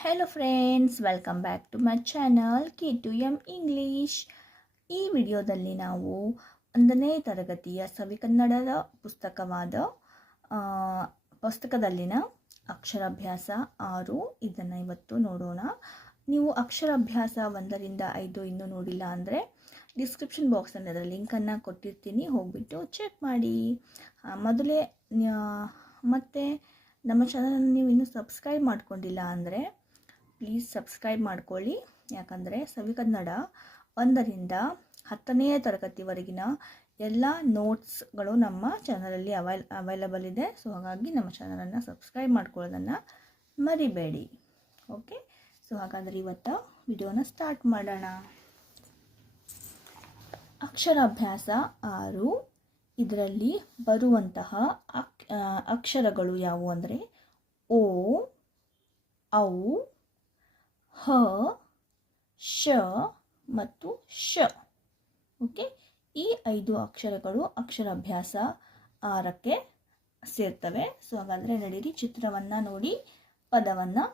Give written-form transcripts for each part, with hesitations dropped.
Hello friends, welcome back to my channel K2M English. ಈ ವಿಡಿಯೋದಲ್ಲಿ ನಾವು 1ನೇ ತರಗತಿಯ ಸವಿಕನ್ನಡದ ಪುಸ್ತಕದಲ್ಲಿನ ಅಕ್ಷರಾಭ್ಯಾಸ 6 ಇದನ್ನು ಇವತ್ತು ನೋಡೋಣ. ನೀವು ಅಕ್ಷರಾಭ್ಯಾಸ 1ರಿಂದ 5 ಇನ್ನೂ ನೋಡಿಲ್ಲ ಅಂದರೆ ಡಿಸ್ಕ್ರಿಪ್ಷನ್ ಬಾಕ್ಸ್ನಲ್ಲಿ ಅದರ ಲಿಂಕನ್ನು ಕೊಟ್ಟಿರ್ತೀನಿ, ಹೋಗಿಬಿಟ್ಟು ಚೆಕ್ ಮಾಡಿ. ಮೊದಲೇ ಮತ್ತು ನಮ್ಮ ಚಾನಲನ್ನು ನೀವು ಇನ್ನೂ ಸಬ್ಸ್ಕ್ರೈಬ್ ಮಾಡ್ಕೊಂಡಿಲ್ಲ ಅಂದರೆ ಪ್ಲೀಸ್ ಸಬ್ಸ್ಕ್ರೈಬ್ ಮಾಡ್ಕೊಳ್ಳಿ. ಯಾಕಂದರೆ ಸವಿಕನ್ನಡ 1ರಿಂದ 10ನೇ ತರಗತಿವರೆಗಿನ ಎಲ್ಲ ನೋಟ್ಸ್ಗಳು ನಮ್ಮ ಚಾನಲಲ್ಲಿ ಅವೈಲಬಲ್ ಇದೆ. ಸೊ ಹಾಗಾಗಿ ನಮ್ಮ ಚಾನಲನ್ನು ಸಬ್ಸ್ಕ್ರೈಬ್ ಮಾಡ್ಕೊಳ್ಳೋದನ್ನು ಮರಿಬೇಡಿ. ಓಕೆ, ಸೊ ಹಾಗಾದರೆ ಇವತ್ತು ವಿಡಿಯೋನ ಸ್ಟಾರ್ಟ್ ಮಾಡೋಣ. ಅಕ್ಷರಾಭ್ಯಾಸ 6 ಇದರಲ್ಲಿ ಬರುವಂತಹ ಅಕ್ಷರಗಳು ಯಾವುವು ಅಂದರೆ ಓ, ಔ, ಹ, ಶ ಮತ್ತು ಶ. ಓಕೆ, ಈ 5 ಅಕ್ಷರಗಳು ಅಕ್ಷರಾಭ್ಯಾಸ 6ಕ್ಕೆ ಸೇರ್ತವೆ. ಸೊ ಹಾಗಾದರೆ ನಡೀರಿ, ಚಿತ್ರವನ್ನು ನೋಡಿ ಪದವನ್ನು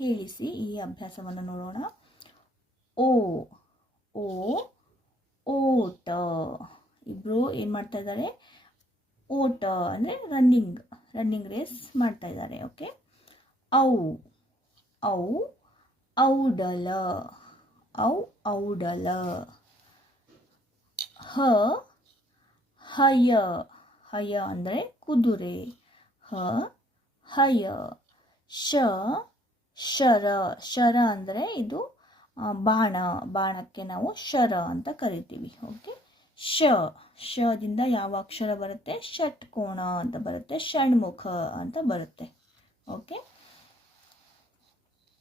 ಹೇಳಿಸಿ ಈ ಅಭ್ಯಾಸವನ್ನು ನೋಡೋಣ. ಓ, ಓ, ಓಟ. ಇಬ್ಬರು ಏನು ಮಾಡ್ತಾ ಇದ್ದಾರೆ? ಓಟ ಅಂದರೆ ರನ್ನಿಂಗ್ ರೇಸ್ ಮಾಡ್ತಾ ಇದ್ದಾರೆ. ಓಕೆ, ಔ, ಔ, ಔಡಲ, ಔಡಲ. ಹ, ಹಯ, ಹಯ ಅಂದರೆ ಕುದುರೆ. ಹ, ಹಯ. ಶ, ಶರ, ಶರ ಅಂದರೆ ಇದು ಬಾಣಕ್ಕೆ ನಾವು ಶರ ಅಂತ ಕರಿತೀವಿ. ಓಕೆ, ಶದಿಂದ ಯಾವ ಅಕ್ಷರ ಬರುತ್ತೆ? ಷಟ್ಕೋಣ ಅಂತ ಬರುತ್ತೆ, ಷಣ್ಮುಖ ಅಂತ ಬರುತ್ತೆ. ಓಕೆ,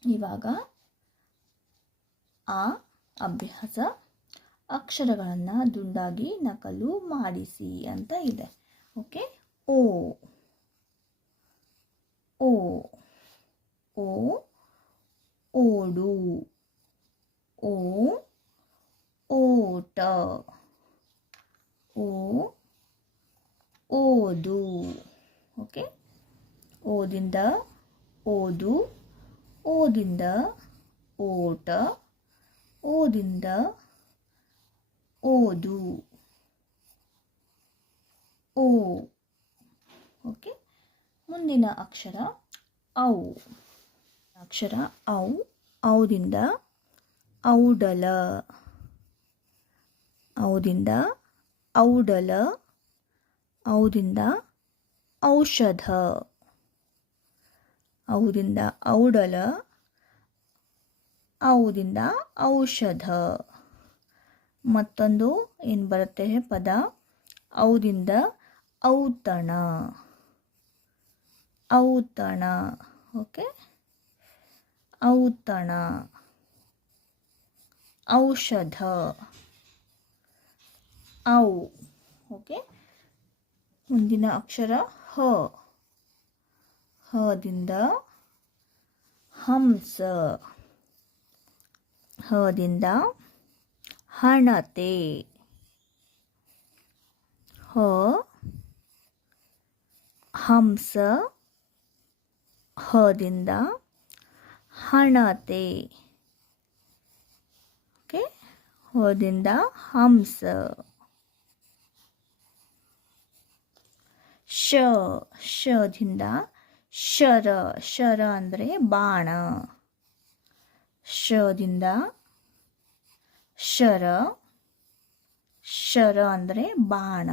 ಇವಾಗ ಆ ಅಭ್ಯಾಸ ಅಕ್ಷರಗಳನ್ನು ದುಂಡಾಗಿ ನಕಲು ಮಾಡಿಸಿ ಅಂತ ಇದೆ. ಓಕೆ, ಓ, ಓ, ಓ, ಓಡು, ಓ, ಓಟ, ಓ, ಓದು. ಓಕೆ, ಓದಿಂದ ಓದು, ಓದಿಂದ ಓಟ, ಓದಿಂದ ಓದು, ಓ. ಓಕೆ, ಮುಂದಿನ ಅಕ್ಷರ ಔ. ಅಕ್ಷರ ಔ, ಔದಿಂದ ಔಡಲ, ಔದಿಂದ ಔಡಲ, ಔದಿಂದ ಔಷಧ, ಔದಿಂದ ಔಡಲ, ಔದಿಂದ ಔಷಧ. ಮತ್ತೊಂದು ಏನು ಬರುತ್ತೆ ಪದ? ಔದಿಂದ ಔತಣ, ಔತಣ. ಓಕೆ, ಔತಣ, ಔಷಧ, ಔ. ಓಕೆ, ಮುಂದಿನ ಅಕ್ಷರ ಹ. ಹದಿಂದ ಹಂಸ, ಹದಿಂದ ಹಣತೆ. ಹ, ಹಂಸ, ಹದಿಂದ ಹಣತೆ. ಓಕೆ, ಹದಿಂದ ಹಂಸ. ಶದಿಂದ ಶರ, ಶರ ಅಂದರೆ ಬಾಣ. ಶದಿಂದ ಶರ, ಶರ ಅಂದರೆ ಬಾಣ.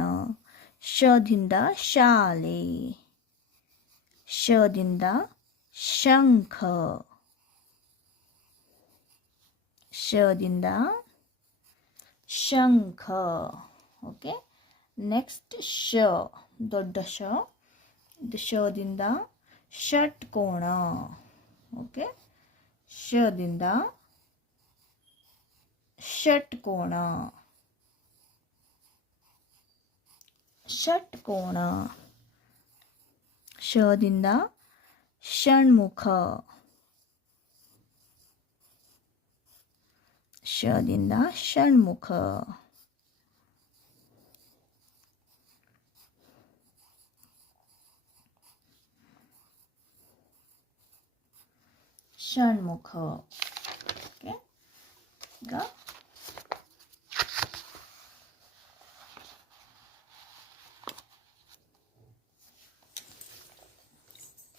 ಶದಿಂದ ಶಾಲೆ, ಶದಿಂದ ಶಂಖ, ಶದಿಂದ ಶಂಖ. ಓಕೆ, ನೆಕ್ಸ್ಟ್ ಶ, ದೊಡ್ಡ ಶ. ಶದಿಂದ ಷಟ್ಕೋಣ. ಓಕೆ, ಶದಿಂದ ಷಟ್ಕೋಣ, ಷಟ್ಕೋಣ. ಶದಿಂದ ಷಣ್ಮುಖ, ಶದಿಂದ ಷಣ್ಮುಖ. ಶ ಷಣ್ಮುಖ. ಓಕೆ, ಈಗ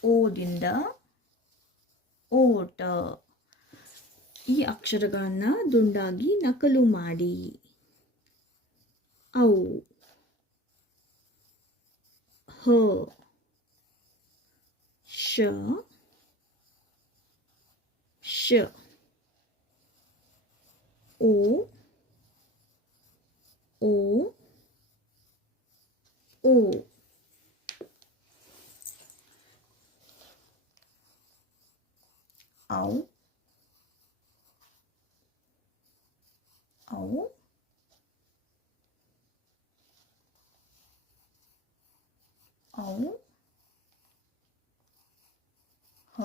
ಓದಿಂದ ಓಟ. ಈ ಅಕ್ಷರಗಳನ್ನು ದುಂಡಾಗಿ ನಕಲು ಮಾಡಿ. ಔ, ಹ, ಶ, ಶ, ಓ, ಓ, ಓ. ಔ, ಔ, ಔ, ಹ,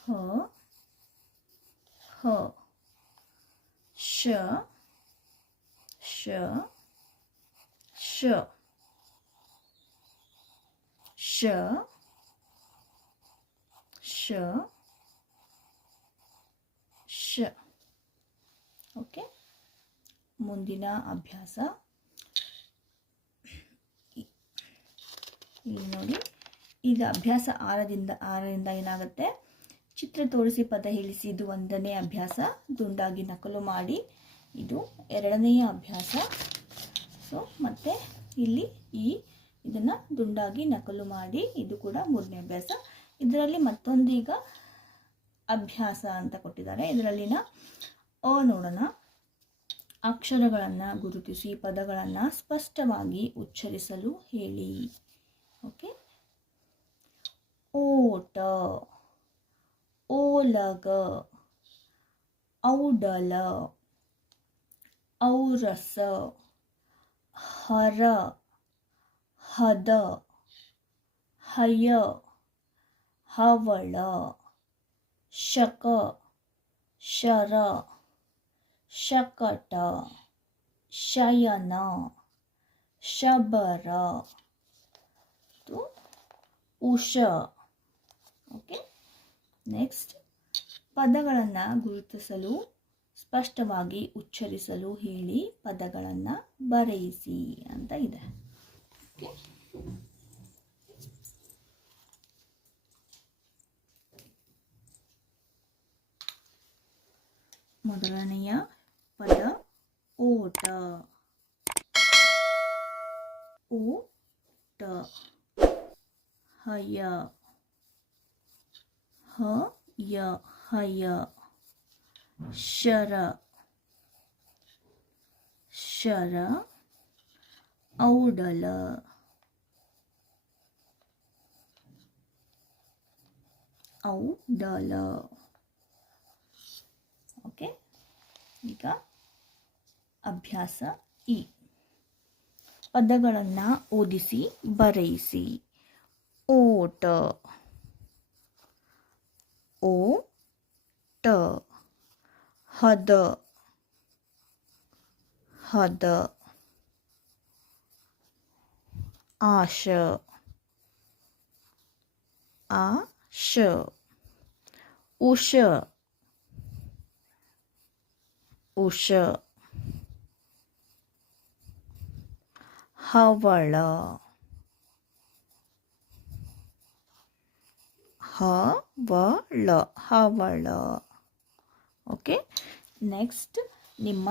ಹ, ಹ, ಶ, ಶ, ಶ, ಶ, ಶ, ಶ. ಓಕೆ, ಮುಂದಿನ ಅಭ್ಯಾಸ ಇಲ್ಲಿ ನೋಡಿ. ಈಗ ಅಭ್ಯಾಸ ಆರರಿಂದ ಏನಾಗುತ್ತೆ, ಚಿತ್ರ ತೋರಿಸಿ ಪದ ಹೇಳಿಸಿ. ಇದು 1ನೇ ಅಭ್ಯಾಸ, ದುಂಡಾಗಿ ನಕಲು ಮಾಡಿ. ಇದು 2ನೆಯ ಅಭ್ಯಾಸ. ಸೊ ಮತ್ತೆ ಇಲ್ಲಿ ಇದನ್ನು ದುಂಡಾಗಿ ನಕಲು ಮಾಡಿ. ಇದು ಕೂಡ 3ನೇ ಅಭ್ಯಾಸ. ಇದರಲ್ಲಿ ಮತ್ತೊಂದು ಈಗ ಅಭ್ಯಾಸ ಅಂತ ಕೊಟ್ಟಿದ್ದಾರೆ. ಇದರಲ್ಲಿನ ನೋಡೋಣ. ಅಕ್ಷರಗಳನ್ನು ಗುರುತಿಸಿ ಪದಗಳನ್ನು ಸ್ಪಷ್ಟವಾಗಿ ಉಚ್ಚರಿಸಲು ಹೇಳಿ. ಓಕೆ, ಓಟ, ಓಲಗ, ಔಡಲ, ಔರಸ, ಹರ, ಹದ, ಹಯ, ಹವಳ, ಶಕ, ಶರ, ಶಕಟ, ಶಯನ, ಶಬರ, ಉಷ. ಓಕೆ, ನೆಕ್ಸ್ಟ್ ಪದಗಳನ್ನು ಗುರುತಿಸಲು ಸ್ಪಷ್ಟವಾಗಿ ಉಚ್ಚರಿಸಲು ಹೇಳಿ. ಪದಗಳನ್ನು ಬರೆಯಿಸಿ ಅಂತ ಇದೆ. ಓಕೆ, ಮೊದಲನೆಯ ಪದ ಓಟ. ಓಟ, ಹಯ, ಹಯ, ಹಯ, ಶರ, ಶರ, ಔಡಲ, ಔಡಲ. ಓಕೆ, ಈಗ ಅಭ್ಯಾಸ ಪದಗಳನ್ನು ಓದಿಸಿ ಬರೆಯಿಸಿ. ಓಟ, ಓಟ, ಹದ, ಹದ, ಆಶ, ಆಶ, ಉಷ, ಉಷ, ಹವಳ, ಹವಳ, ಹವಳ. ಓಕೆ, ನೆಕ್ಸ್ಟ್ ನಿಮ್ಮ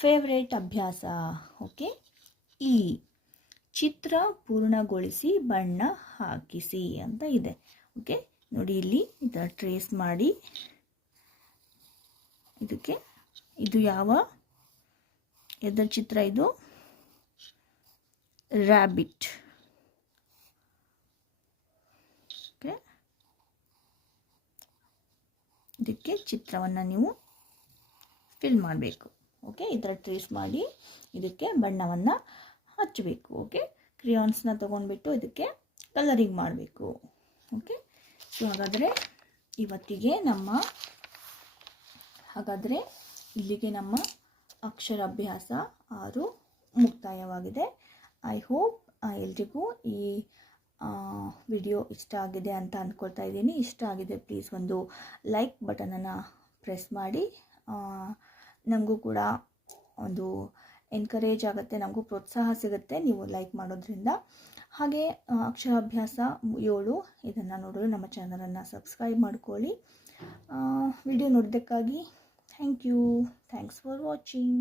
ಫೇವ್ರೇಟ್ ಅಭ್ಯಾಸ. ಓಕೆ, ಚಿತ್ರ ಪೂರ್ಣಗೊಳಿಸಿ ಬಣ್ಣ ಹಾಕಿಸಿ ಅಂತ ಇದೆ. ಓಕೆ, ನೋಡಿ ಇಲ್ಲಿ ಇದನ್ನು ಟ್ರೇಸ್ ಮಾಡಿ. ಇದು ಎದರ ಚಿತ್ರ? ಇದು ರ್ಯಾಬಿಟ್. ಓಕೆ, ಇದಕ್ಕೆ ಚಿತ್ರವನ್ನು ನೀವು ಫಿಲ್ ಮಾಡಬೇಕು. ಓಕೆ, ಈ ಥರ ಟ್ರೇಸ್ ಮಾಡಿ ಇದಕ್ಕೆ ಬಣ್ಣವನ್ನು ಹಚ್ಚಬೇಕು. ಓಕೆ, ಕ್ರಿಯಾನ್ಸ್ನ ತೊಗೊಂಡ್ಬಿಟ್ಟು ಇದಕ್ಕೆ ಕಲರಿಂಗ್ ಮಾಡಬೇಕು. ಓಕೆ, ಸೊ ಇಲ್ಲಿಗೆ ನಮ್ಮ ಅಕ್ಷರಾಭ್ಯಾಸ 6 ಮುಕ್ತಾಯವಾಗಿದೆ. ಐ ಹೋಪ್ ಎಲ್ರಿಗೂ ಈ ವಿಡಿಯೋ ಇಷ್ಟ ಆಗಿದೆ ಅಂತ ಅಂದ್ಕೊಳ್ತಾ ಇದ್ದೀನಿ. ಇಷ್ಟ ಆಗಿದೆ ಪ್ಲೀಸ್ ಒಂದು ಲೈಕ್ ಬಟನನ್ನು ಪ್ರೆಸ್ ಮಾಡಿ. ನಮಗೂ ಕೂಡ ಒಂದು ಎನ್ಕರೇಜ್ ಆಗುತ್ತೆ, ನಮಗೂ ಪ್ರೋತ್ಸಾಹ ಸಿಗುತ್ತೆ ನೀವು ಲೈಕ್ ಮಾಡೋದ್ರಿಂದ. ಹಾಗೆ ಅಕ್ಷರಾಭ್ಯಾಸ 7 ಇದನ್ನು ನೋಡಲು ನಮ್ಮ ಚಾನಲನ್ನು ಸಬ್ಸ್ಕ್ರೈಬ್ ಮಾಡ್ಕೊಳ್ಳಿ. ವಿಡಿಯೋ ನೋಡಿದ್ದಕ್ಕಾಗಿ ಥ್ಯಾಂಕ್ಸ್ ಫಾರ್ ವಾಚಿಂಗ್.